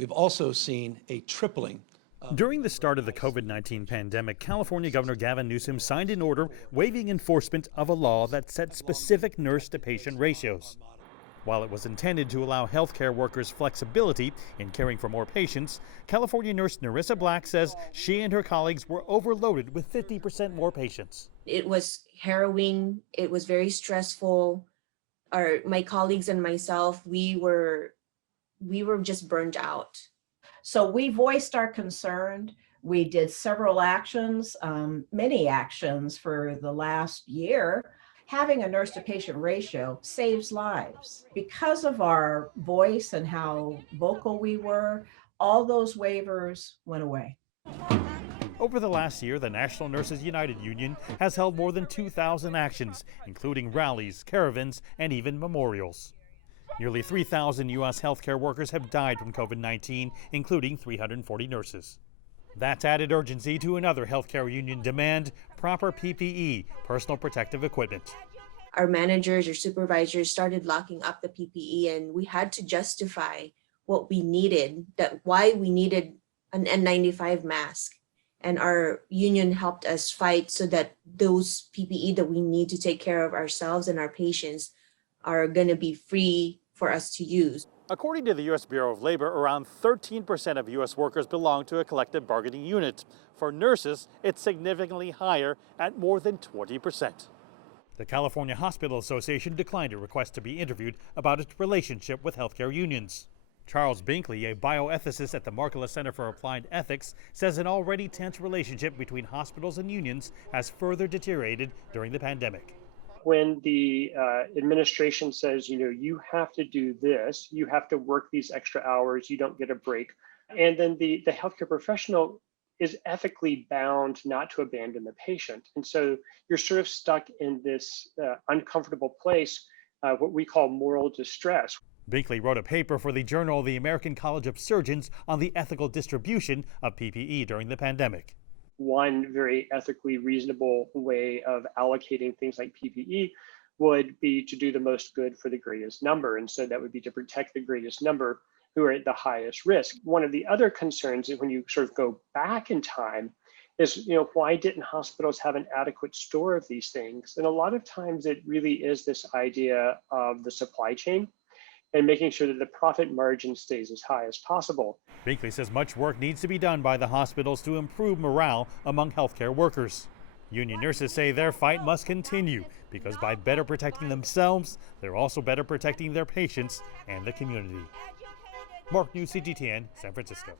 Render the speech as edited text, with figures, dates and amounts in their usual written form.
We've also seen a tripling. During the start of the COVID-19 pandemic, California Governor Gavin Newsom signed an order waiving enforcement of a law that set specific nurse-to-patient ratios. While it was intended to allow healthcare workers flexibility in caring for more patients, California nurse Narissa Black says she and her colleagues were overloaded with 50% more patients. It was harrowing. It was very stressful. My colleagues and myself, we were just burned out. So we voiced our concern. We did several actions, many actions for the last year. Having a nurse-to-patient ratio saves lives. Because of our voice and how vocal we were, all those waivers went away. Over the last year, the National Nurses United Union has held more than 2,000 actions, including rallies, caravans, and even memorials. Nearly 3,000 U.S. healthcare workers have died from COVID-19, including 340 nurses. That's added urgency to another healthcare union demand: proper PPE, personal protective equipment. Our managers or supervisors started locking up the PPE, and we had to justify what we needed, why we needed an N95 mask. And our union helped us fight so that those PPE that we need to take care of ourselves and our patients are going to be free for us to use. According to the U.S. Bureau of Labor, around 13% of U.S. workers belong to a collective bargaining unit. For nurses, it's significantly higher at more than 20%. The California Hospital Association declined a request to be interviewed about its relationship with healthcare unions. Charles Binkley, a bioethicist at the Markkula Center for Applied Ethics, says an already tense relationship between hospitals and unions has further deteriorated during the pandemic. When the administration says, you have to do this, you have to work these extra hours, you don't get a break. And then the healthcare professional is ethically bound not to abandon the patient. And so you're sort of stuck in this uncomfortable place, what we call moral distress. Binkley wrote a paper for the Journal of the American College of Surgeons on the ethical distribution of PPE during the pandemic. One very ethically reasonable way of allocating things like PPE would be to do the most good for the greatest number. And so that would be to protect the greatest number who are at the highest risk. One of the other concerns is when you sort of go back in time is, why didn't hospitals have an adequate store of these things? And a lot of times it really is this idea of the supply chain and making sure that the profit margin stays as high as possible. Binkley says much work needs to be done by the hospitals to improve morale among healthcare workers. Union nurses say their fight must continue because by better protecting themselves, they're also better protecting their patients and the community. Mark News, CGTN, San Francisco.